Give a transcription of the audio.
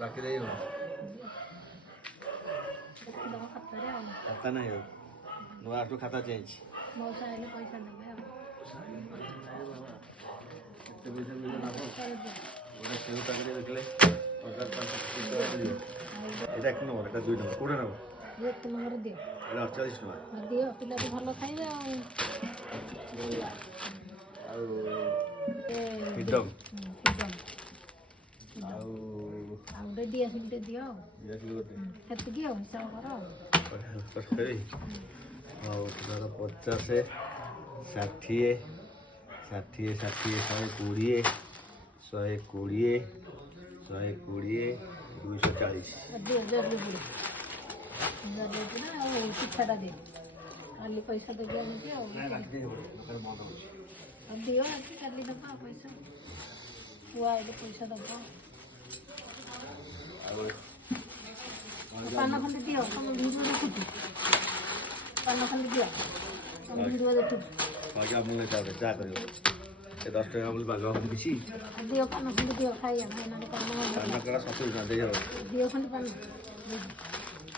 ବାକି ଦେଇ ହବ ଦେଖିଦେବ ଖାତାରେ ଆଉ ଖାତା ନାହିଁ ଆଉ ନୂଆ ଆଠୁ ଖାତା ଚେଞ୍ଜ ମଉସା ହେଲେ ପଇସା ଦେବେ ଆଉ କେତେ ପଇସା ମିଳିବ ଲାଭ କରିଦିଅ। ଗୋଟେ ସେଉ ପାଖରେ ଦେଖିଲେ 1500 ମିଳିବ ଏଇଟା 1 ନମ୍ବର ଏଇଟା 2 ନମ୍ବର କୋଉଟା ନେବ ଇଏ 1 ନମ୍ବର ଦିଅ ଏଇଟା 48 ଟଙ୍କା ଆଉ ଦିଅ ପିଲାଟି ଭଲ ଖାଇବେ ଆଉ ଆଉ ଫ୍ରିଡମ୍ ଆଉ ଆଉ ଗୋଟେ ଦିଆସିଲି ଟେ ଦିଅ ଆଉ ଦିଆସିଲି ଗୋଟେ ସେତିକି ଆଉ ହିସାବ କର ଆଉ କରିଦେବି ହଉ ଧର 50 ଷାଠିଏ 120 120 240 ଦିଅ ଜଲ୍ଦି ଆଉ ପିଠାଟା ଦିଅ କାଲି ପଇସା ଦେବି ଆଣିକି ଆଉ ଦିଅ ଆଜି କାଲି ଦେବା ଆଉ ପଇସା ପୁଅ ଆଇଲେ ପଇସା ଦେବ ପାନ ଖଣ୍ଡେ ଦିଅ ତମ ଭିଡ଼ିଓ ଦେଖୁଛୁ ପାନ ଖଣ୍ଡେ ଦିଅ ତମ ଭିଡ଼ିଓ ଦେଖୁଛୁ ଯାହା କରିବ ଏ 10 ଟଙ୍କା ବୋଲି ବାଗ କିଛି ଦିଅ ପାନ ଖଣ୍ଡେ ଦିଅ ଖାଇବା ଭାଇମାନେ ପାନ ସତୁରି ଟଙ୍କା ଦେଇହବ ଦିଅ ଖଣ୍ଡେ ପାନ